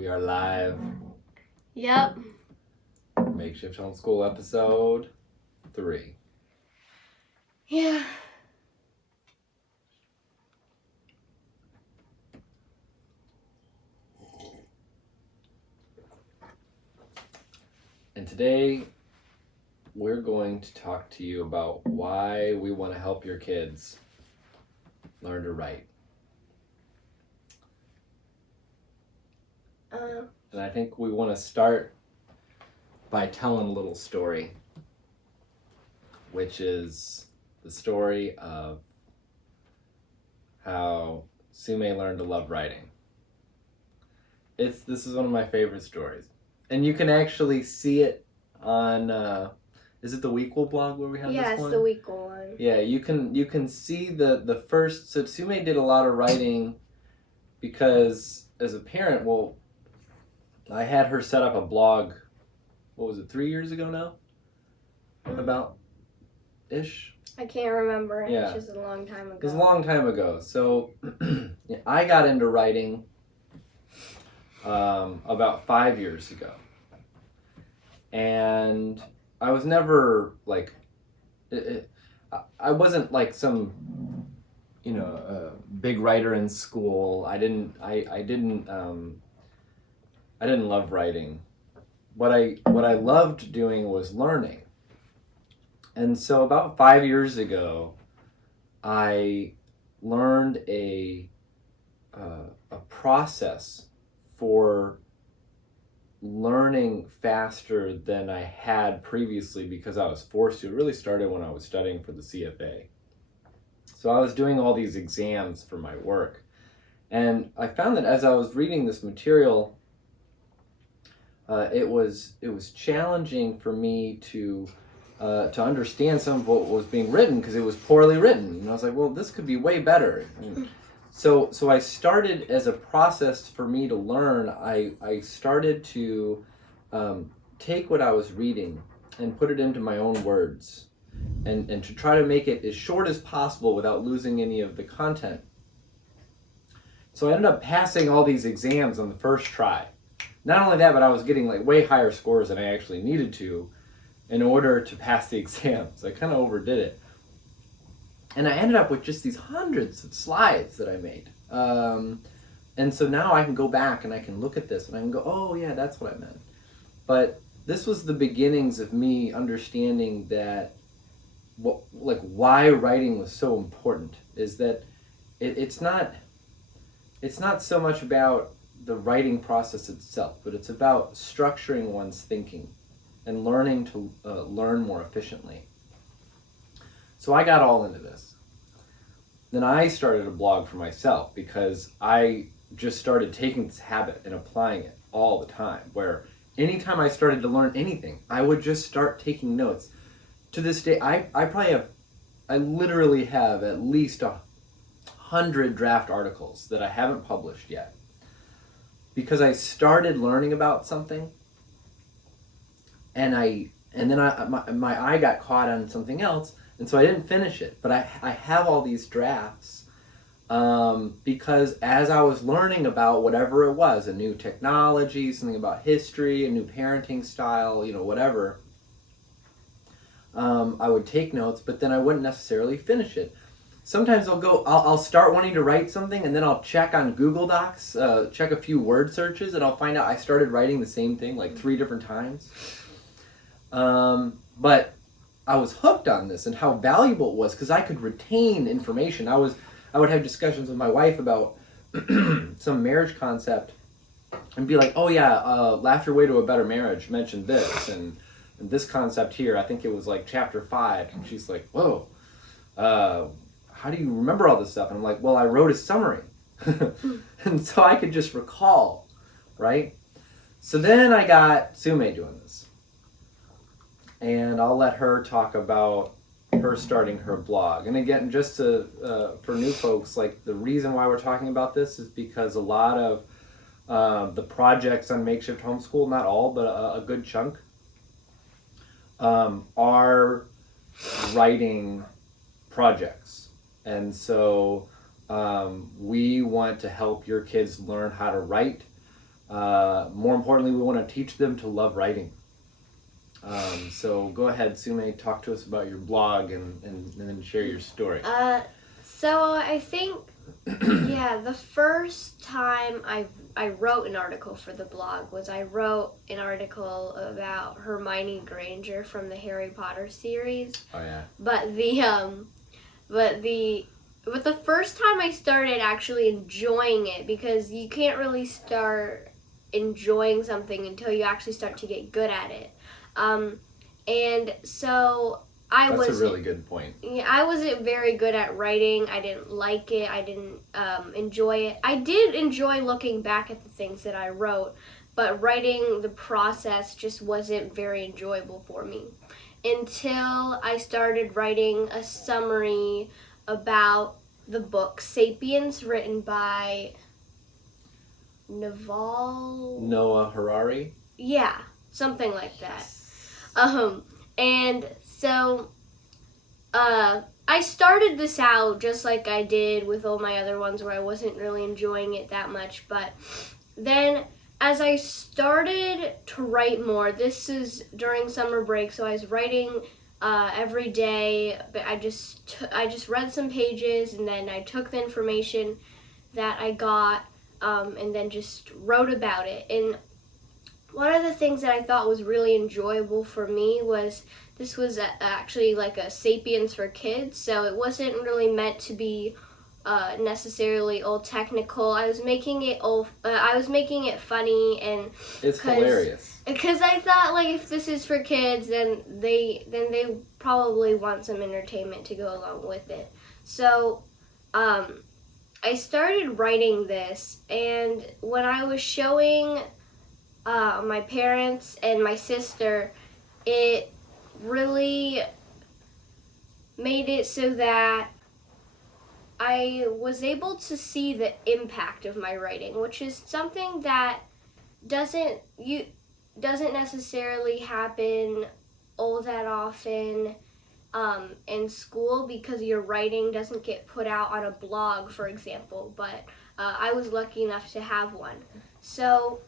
We are live. Yep. Makeshift Homeschool episode 3. Yeah. And today we're going to talk to you about why we want to help your kids learn to write. And I think we want to start by telling a little story, which is the story of how Sume learned to love writing. This is one of my favorite stories. And you can actually see it on, is it the Weekly blog where we have this one? Yeah, it's the Weekly one. Yeah, you can see the first, so Sume did a lot of writing because as a parent, well, I had her set up a blog, what was it, 3 years ago now? About-ish? I can't remember. Yeah. It's just a long time ago. It was a long time ago. So I got into writing about 5 years ago. And I was never like, I wasn't like some, big writer in school. I didn't love writing. What I loved doing was learning. And so about 5 years ago, I learned a process for learning faster than I had previously because I was forced to. It really started when I was studying for the CFA. So I was doing all these exams for my work. And I found that as I was reading this material, it was challenging for me to understand some of what was being written because it was poorly written. And I was like, well, this could be way better. And so I started, as a process for me to learn, I started to take what I was reading and put it into my own words and to try to make it as short as possible without losing any of the content. So I ended up passing all these exams on the first try. Not only that, but I was getting like way higher scores than I actually needed to in order to pass the exams. I kind of overdid it. And I ended up with just these hundreds of slides that I made. And so now I can go back and I can look at this and I can go, oh yeah, that's what I meant. But this was the beginnings of me understanding that why writing was so important is that it's not so much about the writing process itself, but it's about structuring one's thinking and learning to learn more efficiently. So I got all into this. Then I started a blog for myself because I just started taking this habit and applying it all the time, where anytime I started to learn anything, I would just start taking notes. To this day, I literally have at least 100 draft articles that I haven't published yet. Because I started learning about something, and then my eye got caught on something else, and so I didn't finish it. But I have all these drafts because as I was learning about whatever it was, a new technology, something about history, a new parenting style, whatever, I would take notes, but then I wouldn't necessarily finish it. Sometimes I'll start wanting to write something and then I'll check on Google Docs, check a few word searches, and I'll find out I started writing the same thing like 3 different times. But I was hooked on this and how valuable it was because I could retain information. I would have discussions with my wife about some marriage concept and be like, oh yeah, Laugh Your Way to a Better Marriage mentioned this and this concept here, I think it was like chapter 5. And she's like, whoa, how do you remember all this stuff? And I'm like, well, I wrote a summary. And so I could just recall, right? So then I got Sume doing this. And I'll let her talk about her starting her blog. And again, just for new folks, like the reason why we're talking about this is because a lot of the projects on Makeshift Homeschool, not all, but a good chunk, are writing projects. And so we want to help your kids learn how to write. More importantly, we want to teach them to love writing. So go ahead, Sume, talk to us about your blog and then share your story. So I think, the first time I wrote an article for the blog was I wrote an article about Hermione Granger from the Harry Potter series. Oh yeah. But the first time I started actually enjoying it, because you can't really start enjoying something until you actually start to get good at it. And so That's a really good point. Yeah, I wasn't very good at writing. I didn't like it. I didn't enjoy it. I did enjoy looking back at the things that I wrote, but writing the process just wasn't very enjoyable for me until I started writing a summary about the book Sapiens, written by Noah Harari? Yeah, something like that. And so I started this out just like I did with all my other ones where I wasn't really enjoying it that much, but then as I started to write more, this is during summer break, so I was writing every day, but I just read some pages, and then I took the information that I got and then just wrote about it. And one of the things that I thought was really enjoyable for me was this was actually like a Sapiens for kids, so it wasn't really meant to be necessarily all technical. I was making it funny, and it's hilarious. Because I thought, like, if this is for kids, then they probably want some entertainment to go along with it. So I started writing this, and when I was showing my parents and my sister, it really made it so that I was able to see the impact of my writing, which is something that doesn't necessarily happen all that often in school, because your writing doesn't get put out on a blog, for example, but I was lucky enough to have one. So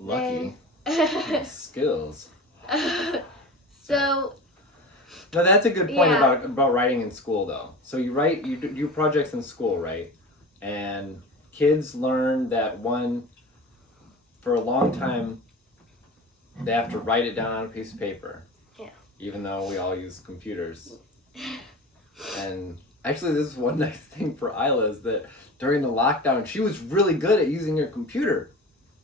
lucky. Skills. So no, that's a good point about writing in school, though. So you do projects in school, right? And kids learn that for a long time, they have to write it down on a piece of paper. Yeah. Even though we all use computers. And actually, this is one nice thing for Isla, is that during the lockdown, she was really good at using her computer.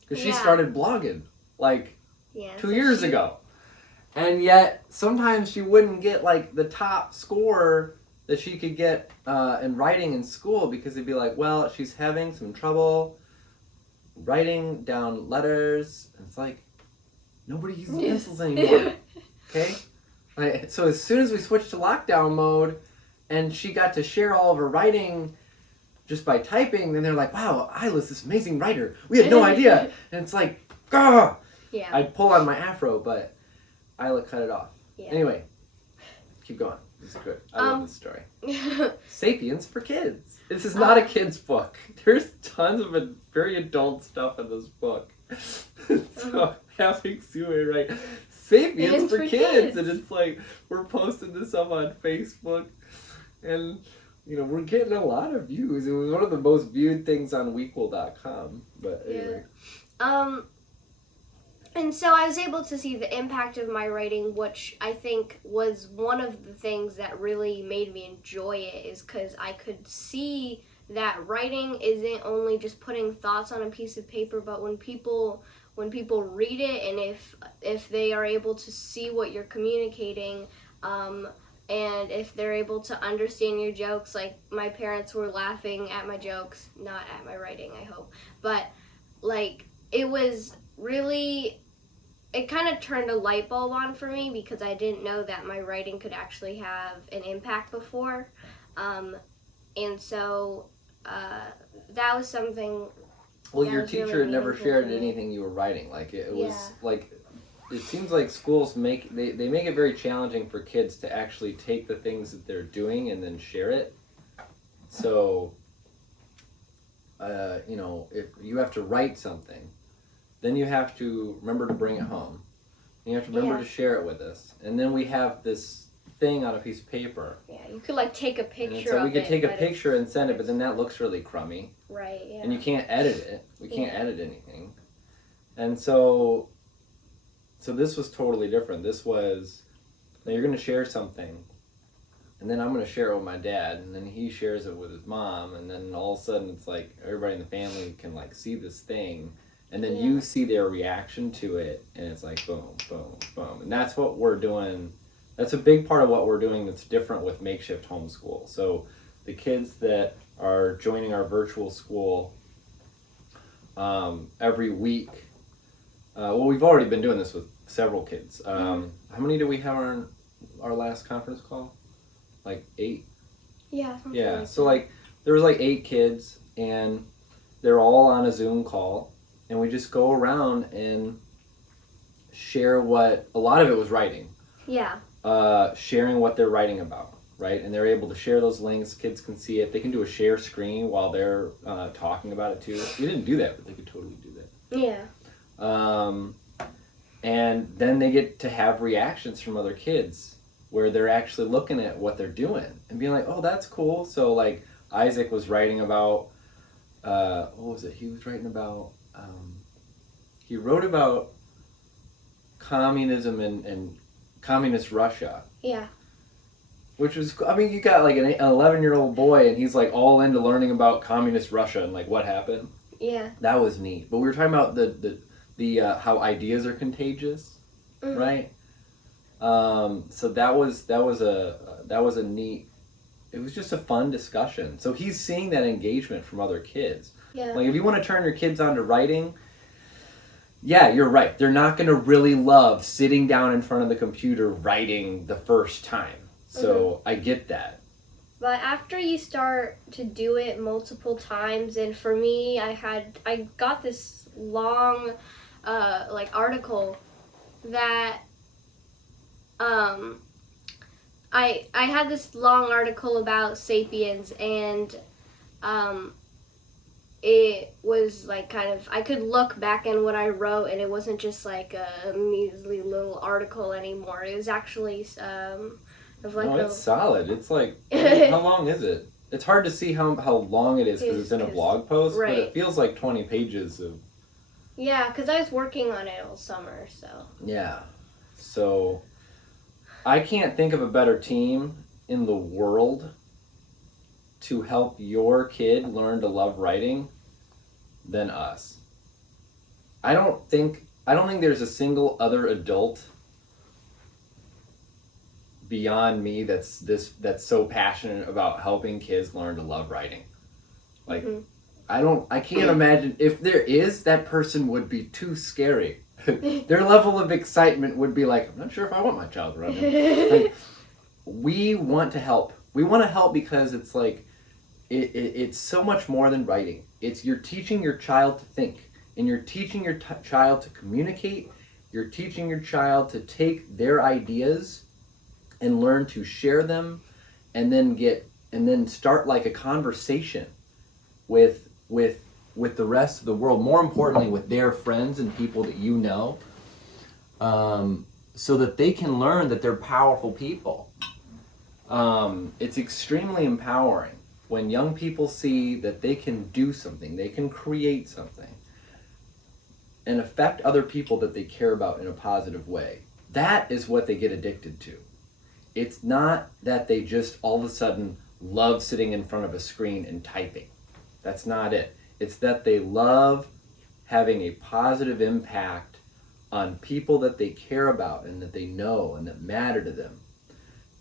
Because she started blogging, 2 years ago. And yet, sometimes she wouldn't get, the top score that she could get in writing in school, because they'd be like, well, she's having some trouble writing down letters. And it's like, nobody uses pencils anymore, okay? So as soon as we switched to lockdown mode, and she got to share all of her writing just by typing, then they're like, wow, Isla's this amazing writer. We had no idea. And it's like, ah! Yeah. I'd pull on my afro, but Isla cut it off. Yeah. Anyway, keep going. This is good. I love this story. Sapiens for kids. This is not a kid's book. There's tons of very adult stuff in this book. So having Sue write Sapiens for kids, and it's like, we're posting this up on Facebook, and we're getting a lot of views. It was one of the most viewed things on Weequel.com. But anyway. And so I was able to see the impact of my writing, which I think was one of the things that really made me enjoy it, is because I could see that writing isn't only just putting thoughts on a piece of paper, but when people read it, and if they are able to see what you're communicating, and if they're able to understand your jokes, like my parents were laughing at my jokes, not at my writing, I hope, but it was really, it kind of turned a light bulb on for me, because I didn't know that my writing could actually have an impact before, and so that was something. Well, your teacher really never shared anything you were writing. It was it seems like schools make it very challenging for kids to actually take the things that they're doing and then share it. So, if you have to write something, then you have to remember to bring it home. You have to remember to share it with us. And then we have this thing on a piece of paper. Yeah, you could like take a picture so of it. we could take a picture and send it, but then that looks really crummy. Right, yeah. And you can't edit it. We can't edit anything. And so this was totally different. This was, now you're going to share something, and then I'm going to share it with my dad, and then he shares it with his mom, and then all of a sudden it's like everybody in the family can like see this thing, and then you see their reaction to it, and it's like boom, boom, boom. And that's what we're doing. That's a big part of what we're doing that's different with Makeshift Homeschool. So the kids that are joining our virtual school every week, well, we've already been doing this with several kids. How many do we have on our last conference call? Like 8? Yeah. Yeah, so like there was like 8 kids, and they're all on a Zoom call, and we just go around and share what, a lot of it was writing. Yeah. Sharing what they're writing about, right? And they're able to share those links. Kids can see it. They can do a share screen while they're talking about it too. We didn't do that, but they could totally do that. Yeah. And then they get to have reactions from other kids where they're actually looking at what they're doing and being like, oh, that's cool. So like Isaac was writing about, what was it? He was writing about, he wrote about communism and communist Russia. Yeah. Which was, I mean, you got like an 11-year-old boy and he's like all into learning about communist Russia and like what happened. Yeah. That was neat. But we were talking about the how ideas are contagious, right? So that was a neat. It was just a fun discussion. So he's seeing that engagement from other kids. Yeah. Like if you want to turn your kids on to writing, yeah, you're right. They're not going to really love sitting down in front of the computer writing the first time. So I get that. But after you start to do it multiple times, and for me, I got this long, like article that, I had this long article about Sapiens, and, it was like kind of, I could look back in what I wrote, and it wasn't just like a measly little article anymore. It was actually, of like it's solid. It's like, how long is it? It's hard to see how long it is because it's in a blog post, right. But it feels like 20 pages of... Yeah, because I was working on it all summer, so... Yeah. So, I can't think of a better team in the world to help your kid learn to love writing than us. I don't think there's a single other adult beyond me that's so passionate about helping kids learn to love writing. Like I can't imagine, if there is, that person would be too scary. Their level of excitement would be like, I'm not sure if I want my child running. Like, we want to help. We want to help because it's like it's so much more than writing. It's you're teaching your child to think, and you're teaching your child to communicate. You're teaching your child to take their ideas and learn to share them, and then start like a conversation with the rest of the world. More importantly, with their friends and people that you know, so that they can learn that they're powerful people. It's extremely empowering when young people see that they can do something, they can create something, and affect other people that they care about in a positive way. That is what they get addicted to. It's not that they just all of a sudden love sitting in front of a screen and typing. That's not it. It's that they love having a positive impact on people that they care about and that they know and that matter to them.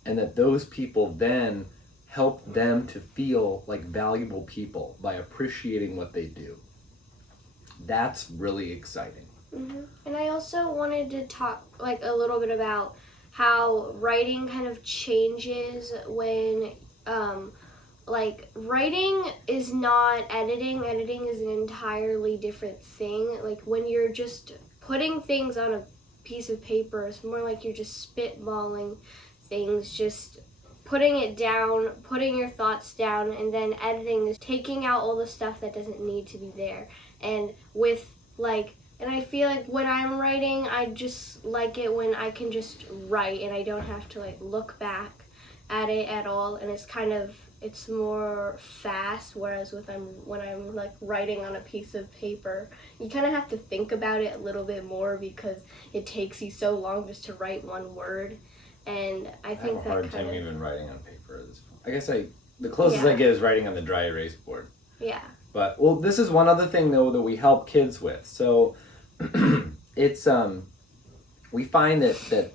And that those people then help them to feel like valuable people by appreciating what they do. That's really exciting. And I also wanted to talk like a little bit about how writing kind of changes when, like, writing is not editing. Editing is an entirely different thing. Like, when you're just putting things on a piece of paper, it's more like you're just spitballing things, just putting it down, putting your thoughts down, and then editing is taking out all the stuff that doesn't need to be there. And with, like, And I feel like when I'm writing, I just like it when I can just write and I don't have to like look back at it at all. And it's more fast. Whereas when I'm like writing on a piece of paper, you kind of have to think about it a little bit more because it takes you so long just to write one word. And I think have a hard time even writing on paper at this point. I guess the closest I get is writing on the dry erase board. Yeah. But well, this is one other thing though that we help kids with. So it's we find that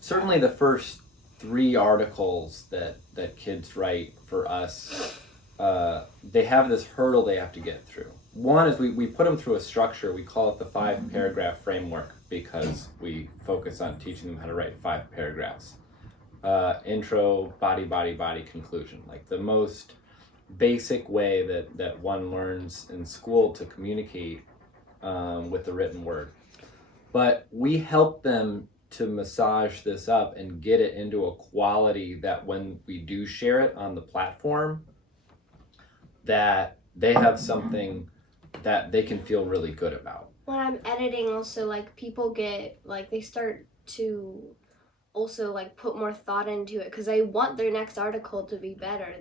certainly the first 3 articles that kids write for us, they have this hurdle they have to get through. One is we put them through a structure. We call it the 5-paragraph framework because we focus on teaching them how to write 5 paragraphs. Intro, body, body, body, conclusion. Like the most basic way that one learns in school to communicate with the written word. But we help them to massage this up and get it into a quality that when we do share it on the platform, that they have something that they can feel really good about. When I'm editing also, like, people get, like, they start to also, like, put more thought into it because they want their next article to be better.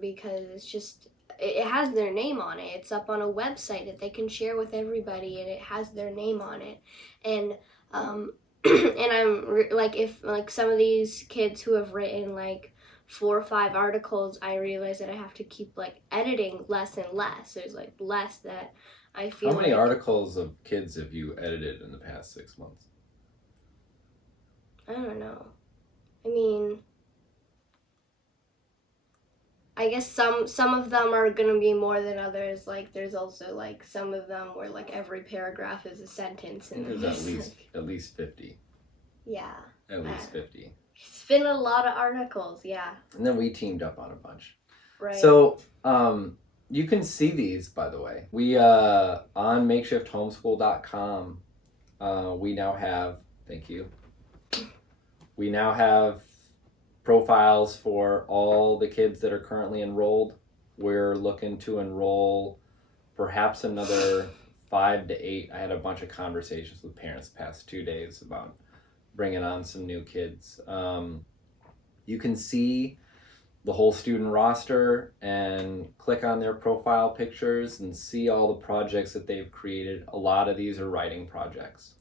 Because it's just, it has their name on it. It's up on a website that they can share with everybody, and it has their name on it. And and like, if like some of these kids who have written like 4 or 5 articles, I realize that I have to keep like editing less and less. There's like less that I feel. How many articles of kids have you edited in the past 6 months? I don't know. I mean, I guess some of them are gonna be more than others. Like there's also like some of them where like every paragraph is a sentence, and there's at least 50. Yeah. At least 50. It's been a lot of articles, yeah. And then we teamed up on a bunch. Right. So you can see these, by the way. We on makeshifthomeschool.com. We now have. Thank you. We now have profiles for all the kids that are currently enrolled. We're looking to enroll perhaps another 5 to 8. I had a bunch of conversations with parents the past 2 days about bringing on some new kids. You can see the whole student roster and click on their profile pictures and see all the projects that they've created. A lot of these are writing projects.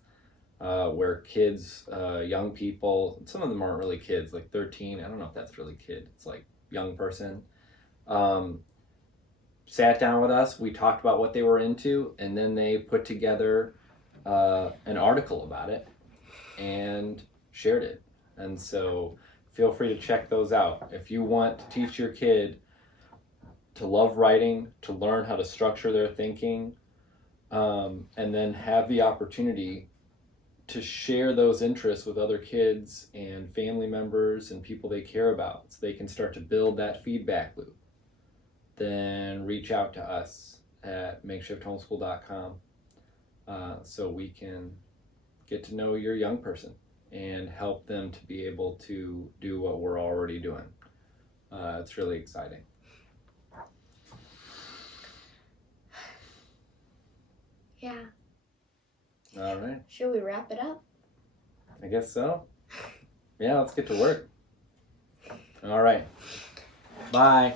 Where kids, young people, some of them aren't really kids, like 13, I don't know if that's really kid, it's like young person, sat down with us, we talked about what they were into, and then they put together an article about it and shared it. And so feel free to check those out. If you want to teach your kid to love writing, to learn how to structure their thinking, and then have the opportunity to share those interests with other kids and family members and people they care about so they can start to build that feedback loop, then reach out to us at makeshifthomeschool.com so we can get to know your young person and help them to be able to do what we're already doing. It's really exciting. Yeah. All right. Should we wrap it up? I guess so. Yeah, let's get to work. All right. Bye.